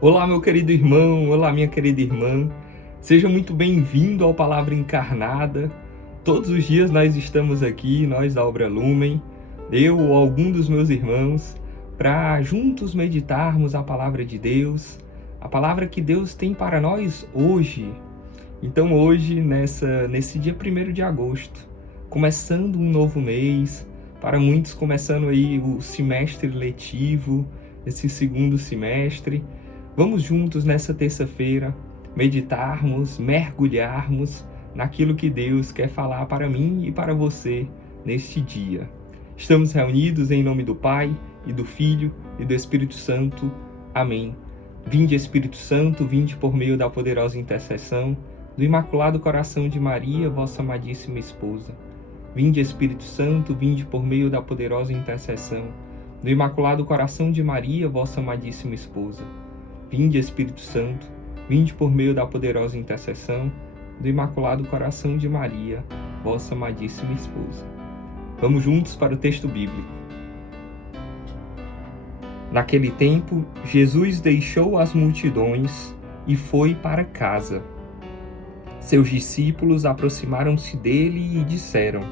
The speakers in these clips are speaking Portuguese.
Olá, meu querido irmão, olá, minha querida irmã. Seja muito bem-vindo ao Palavra Encarnada. Todos os dias nós estamos aqui, nós da Obra Lumen, eu ou algum dos meus irmãos, para juntos meditarmos a Palavra de Deus, a Palavra que Deus tem para nós hoje. Então hoje, nesse dia 1º de agosto, começando um novo mês, para muitos começando aí o semestre letivo, esse segundo semestre, vamos juntos nessa terça-feira meditarmos, mergulharmos naquilo que Deus quer falar para mim e para você neste dia. Estamos reunidos em nome do Pai, e do Filho, e do Espírito Santo. Amém. Vinde, Espírito Santo, vinde por meio da poderosa intercessão do Imaculado Coração de Maria, vossa amadíssima esposa. Vinde, Espírito Santo, vinde por meio da poderosa intercessão do Imaculado Coração de Maria, vossa amadíssima esposa. Vinde, Espírito Santo, vinde por meio da poderosa intercessão do Imaculado Coração de Maria, vossa amadíssima esposa. Vamos juntos para o texto bíblico. Naquele tempo, Jesus deixou as multidões e foi para casa. Seus discípulos aproximaram-se dele e disseram: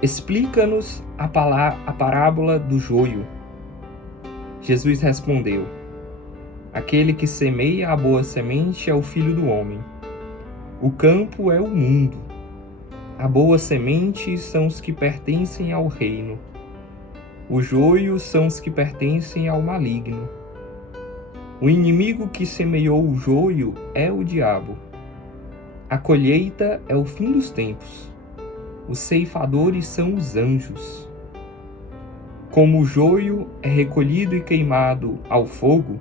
Explica-nos a parábola do joio. Jesus respondeu: Aquele que semeia a boa semente é o Filho do Homem. O campo é o mundo. A boa semente são os que pertencem ao reino. O joio são os que pertencem ao maligno. O inimigo que semeou o joio é o diabo. A colheita é o fim dos tempos. Os ceifadores são os anjos. Como o joio é recolhido e queimado ao fogo,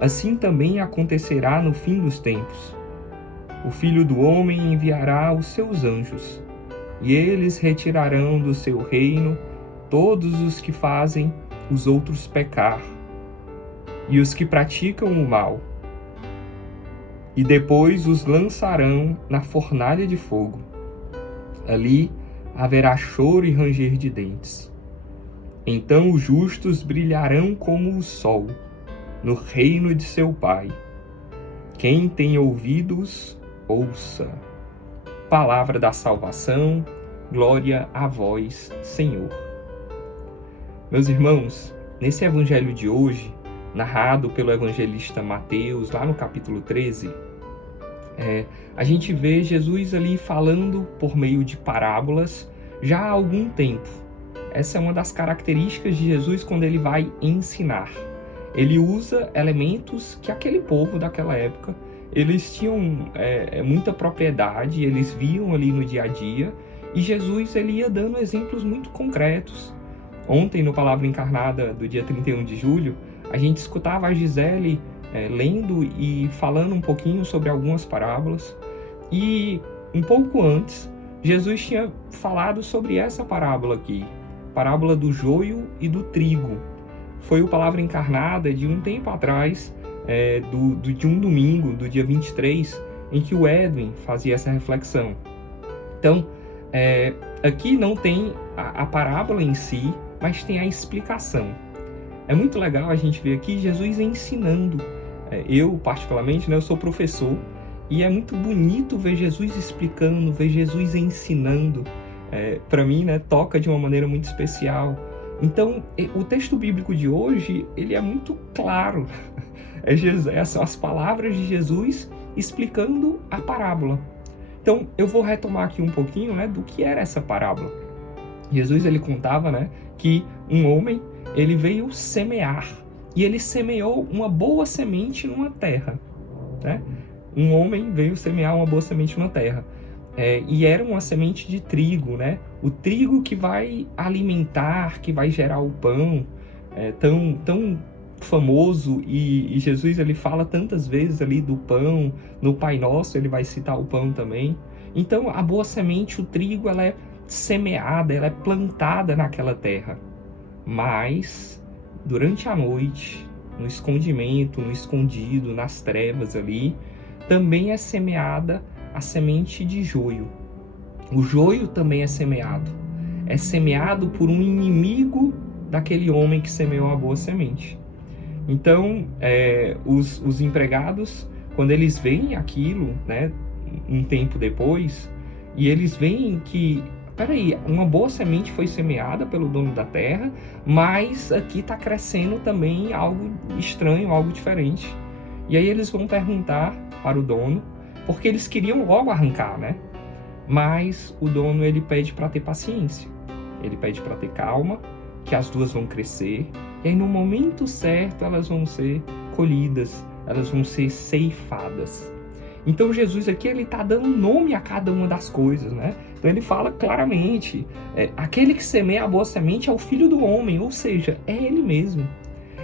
assim também acontecerá no fim dos tempos. O Filho do Homem enviará os seus anjos, e eles retirarão do seu reino todos os que fazem os outros pecar, e os que praticam o mal, e depois os lançarão na fornalha de fogo. Ali haverá choro e ranger de dentes. Então os justos brilharão como o sol no reino de seu Pai. Quem tem ouvidos, ouça. Palavra da salvação, glória a vós, Senhor. Meus irmãos, nesse evangelho de hoje, narrado pelo evangelista Mateus, lá no capítulo 13, a gente vê Jesus ali falando por meio de parábolas já há algum tempo. Essa é uma das características de Jesus quando ele vai ensinar. Ele usa elementos que aquele povo daquela época, eles tinham muita propriedade, eles viam ali no dia a dia, e Jesus ele ia dando exemplos muito concretos. Ontem, no Palavra Encarnada do dia 31 de julho, a gente escutava a Gisele lendo e falando um pouquinho sobre algumas parábolas, e um pouco antes, Jesus tinha falado sobre essa parábola aqui, parábola do joio e do trigo. Foi o Palavra Encarnada de um tempo atrás, de um domingo, do dia 23, em que o Edwin fazia essa reflexão. Então, aqui não tem a parábola em si, mas tem a explicação. É muito legal a gente ver aqui Jesus ensinando. Eu, particularmente, eu sou professor, e é muito bonito ver Jesus explicando, ver Jesus ensinando. Para mim, toca de uma maneira muito especial. Então, o texto bíblico de hoje, ele é muito claro. São as palavras de Jesus explicando a parábola. Então, eu vou retomar aqui um pouquinho do que era essa parábola. Jesus, ele contava que um homem, ele veio semear, e ele semeou uma boa semente numa terra. Um homem veio semear uma boa semente numa terra. E era uma semente de trigo, o trigo que vai alimentar, que vai gerar o pão, tão famoso, e Jesus ele fala tantas vezes ali do pão, no Pai Nosso ele vai citar o pão também. Então a boa semente, o trigo, ela é semeada, ela é plantada naquela terra, mas durante a noite, no escondimento, no escondido, nas trevas ali, também é semeada a semente de joio. O joio também é semeado por um inimigo daquele homem que semeou a boa semente. Então, os empregados, quando eles veem aquilo, né, um tempo depois, e eles veem que, peraí, uma boa semente foi semeada pelo dono da terra, mas aqui está crescendo também algo estranho, algo diferente. E aí eles vão perguntar para o dono, porque eles queriam logo arrancar, né? Mas o dono, ele pede para ter paciência, ele pede para ter calma, que as duas vão crescer, e aí no momento certo elas vão ser colhidas, elas vão ser ceifadas. Então Jesus aqui, ele está dando nome a cada uma das coisas, né? Então ele fala claramente, aquele que semeia a boa semente é o Filho do Homem, ou seja, é ele mesmo.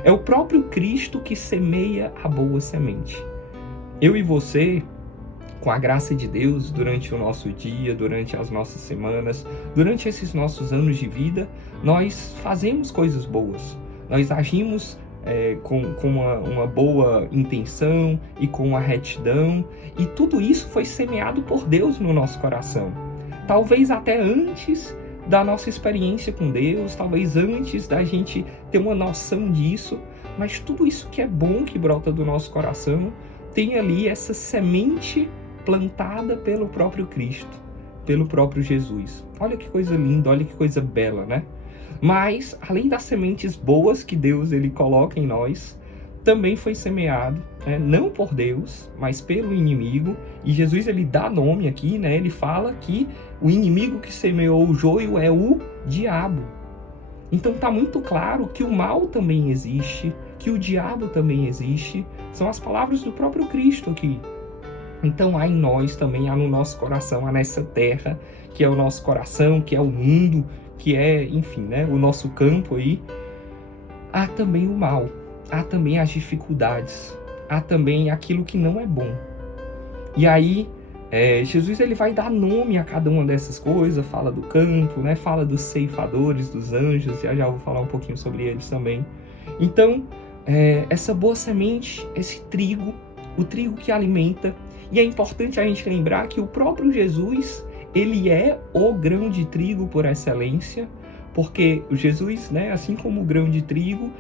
É o próprio Cristo que semeia a boa semente. Eu e você, com a graça de Deus, durante o nosso dia, durante as nossas semanas, durante esses nossos anos de vida, nós fazemos coisas boas. Nós agimos com uma boa intenção e com uma retidão, e tudo isso foi semeado por Deus no nosso coração. Talvez até antes da nossa experiência com Deus, talvez antes da gente ter uma noção disso, mas tudo isso que é bom, que brota do nosso coração, tem ali essa semente plantada pelo próprio Cristo, pelo próprio Jesus. Olha que coisa linda, olha que coisa bela, né? Mas, além das sementes boas que Deus ele coloca em nós, também foi semeado, né, não por Deus, mas pelo inimigo. E Jesus, ele dá nome aqui, né? Ele fala que o inimigo que semeou o joio é o diabo. Então está muito claro que o mal também existe, que o diabo também existe. São as palavras do próprio Cristo aqui. Então há em nós também, há no nosso coração, há nessa terra, que é o nosso coração, que é o mundo, que é, enfim, né, o nosso campo aí, há também o mal, há também as dificuldades, há também aquilo que não é bom. E aí, Jesus, ele vai dar nome a cada uma dessas coisas, fala do campo, né, fala dos ceifadores, dos anjos, já vou falar um pouquinho sobre eles também. Então, essa boa semente, esse trigo, o trigo que alimenta, e é importante a gente lembrar que o próprio Jesus, ele é o grão de trigo por excelência, porque o Jesus, né, assim como o grão de trigo,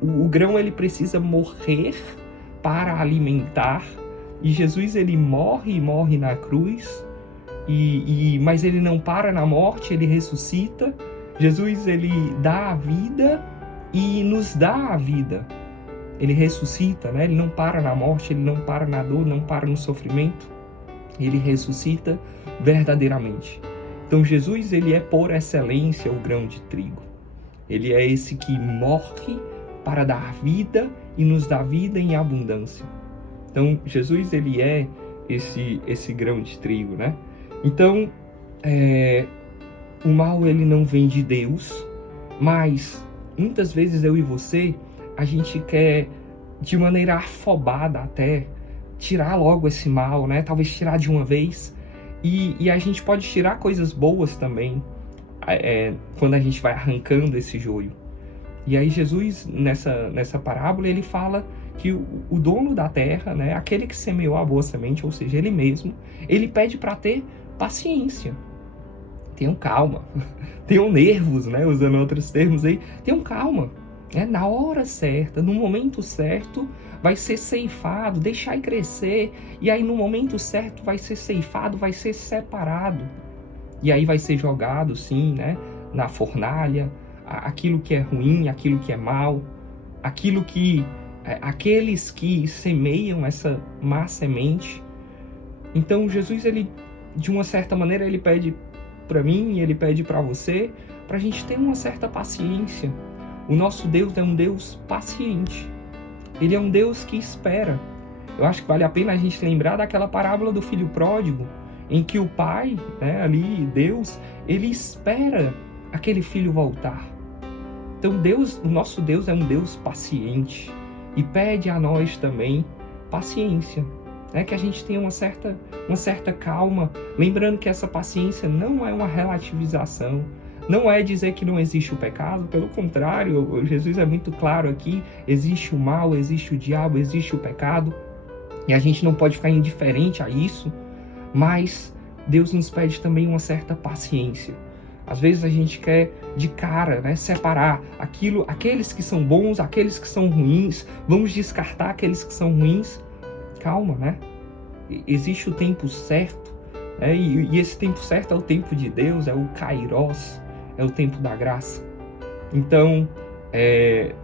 o grão ele precisa morrer para alimentar, e Jesus ele morre na cruz, mas ele não para na morte, ele ressuscita. Jesus ele dá a vida e nos dá a vida. Ele ressuscita, né? Ele não para na morte, ele não para na dor, não para no sofrimento. Ele ressuscita verdadeiramente. Então Jesus, ele é por excelência o grão de trigo. Ele é esse que morre para dar vida e nos dá vida em abundância. Então Jesus, ele é esse grão de trigo, né? Então, o mal ele não vem de Deus, mas muitas vezes eu e você, a gente quer, de maneira afobada até, tirar logo esse mal, né? Talvez tirar de uma vez. E a gente pode tirar coisas boas também, quando a gente vai arrancando esse joio. E aí Jesus, nessa parábola, ele fala que o dono da terra, né? Aquele que semeou a boa semente, ou seja, ele mesmo, ele pede para ter paciência. Tenham calma. Tenham nervos, né? Usando outros termos aí. Tenham calma. Na hora certa, no momento certo, vai ser ceifado, deixar crescer, e aí no momento certo vai ser ceifado, vai ser separado, e aí vai ser jogado, sim, né, na fornalha, aquilo que é ruim, aquilo que é mal, aquilo que, aqueles que semeiam essa má semente. Então Jesus, ele, de uma certa maneira, ele pede para mim, ele pede para você, para a gente ter uma certa paciência. O nosso Deus é um Deus paciente. Ele é um Deus que espera. Eu acho que vale a pena a gente lembrar daquela parábola do filho pródigo, em que o pai, né, ali, Deus, ele espera aquele filho voltar. Então Deus, o nosso Deus é um Deus paciente e pede a nós também paciência, né, que a gente tenha uma certa calma, lembrando que essa paciência não é uma relativização. Não é dizer que não existe o pecado, pelo contrário, Jesus é muito claro aqui, existe o mal, existe o diabo, existe o pecado, e a gente não pode ficar indiferente a isso, mas Deus nos pede também uma certa paciência. Às vezes a gente quer de cara, né, separar aqueles que são bons, aqueles que são ruins, vamos descartar aqueles que são ruins. Calma, né? Existe o tempo certo, né? E esse tempo certo é o tempo de Deus, é o Kairos, é o tempo da graça. Então,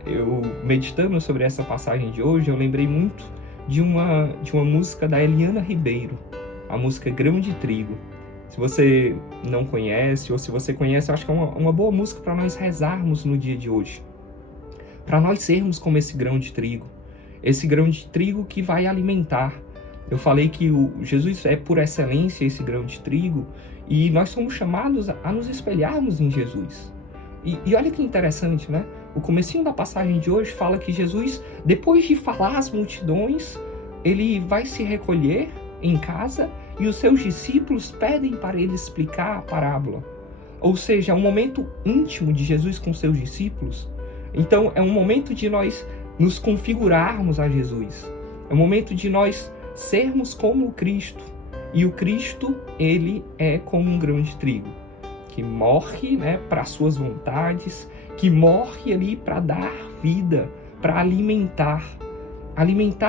eu meditando sobre essa passagem de hoje, eu lembrei muito de uma música da Eliana Ribeiro, a música Grão de Trigo. Se você não conhece, ou se você conhece, eu acho que é uma boa música para nós rezarmos no dia de hoje. Para nós sermos como esse grão de trigo. Esse grão de trigo que vai alimentar. Eu falei que Jesus é por excelência esse grão de trigo, e nós somos chamados a nos espelharmos em Jesus. E olha que interessante, né? O comecinho da passagem de hoje fala que Jesus, depois de falar às multidões, ele vai se recolher em casa e os seus discípulos pedem para ele explicar a parábola. Ou seja, é um momento íntimo de Jesus com seus discípulos. Então, é um momento de nós nos configurarmos a Jesus. É um momento de nós sermos como o Cristo. E o Cristo, ele é como um grão de trigo, que morre, né, para suas vontades, que morre ali para dar vida, para alimentar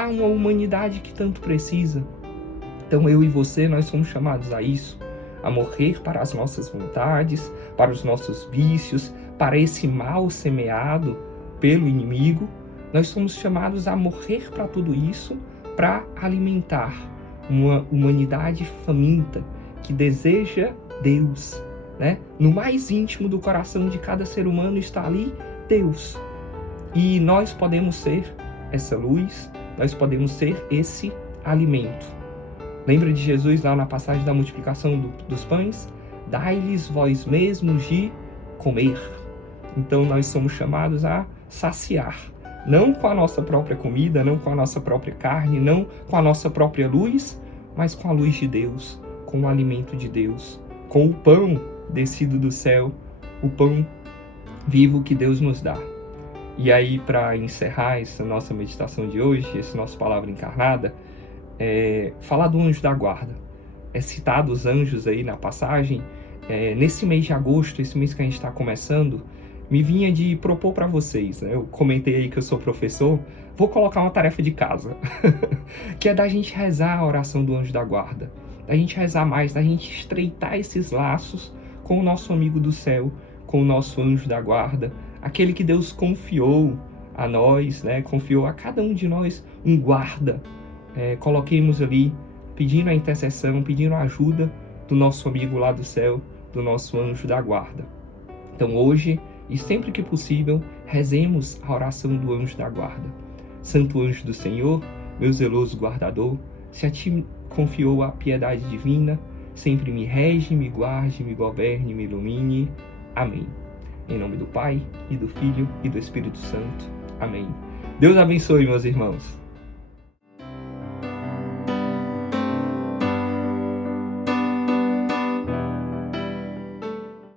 uma humanidade que tanto precisa. Então eu e você, nós somos chamados a isso, a morrer para as nossas vontades, para os nossos vícios, para esse mal semeado pelo inimigo. Nós somos chamados a morrer para tudo isso, para alimentar uma humanidade faminta, que deseja Deus, né? No mais íntimo do coração de cada ser humano está ali Deus. E nós podemos ser essa luz, nós podemos ser esse alimento. Lembra de Jesus lá na passagem da multiplicação dos pães? Dai-lhes vós mesmos de comer. Então nós somos chamados a saciar, não com a nossa própria comida, não com a nossa própria carne, não com a nossa própria luz, mas com a luz de Deus, com o alimento de Deus, com o pão descido do céu, o pão vivo que Deus nos dá. E aí, para encerrar essa nossa meditação de hoje, esse nosso Palavra Encarnada, falar do anjo da guarda. É citado os anjos aí na passagem. Nesse mês de agosto, esse mês que a gente está começando, me vinha de propor para vocês, né? Eu comentei aí que eu sou professor, vou colocar uma tarefa de casa, que é da gente rezar a oração do anjo da guarda, da gente rezar mais, da gente estreitar esses laços com o nosso amigo do céu, com o nosso anjo da guarda, aquele que Deus confiou a nós, né? Confiou a cada um de nós um guarda. Coloquemos ali, pedindo a intercessão, pedindo a ajuda do nosso amigo lá do céu, do nosso anjo da guarda. Então hoje, e sempre que possível, rezemos a oração do anjo da guarda. Santo anjo do Senhor, meu zeloso guardador, se a ti confiou a piedade divina, sempre me rege, me guarde, me governe, me ilumine. Amém. Em nome do Pai, e do Filho, e do Espírito Santo. Amém. Deus abençoe, meus irmãos.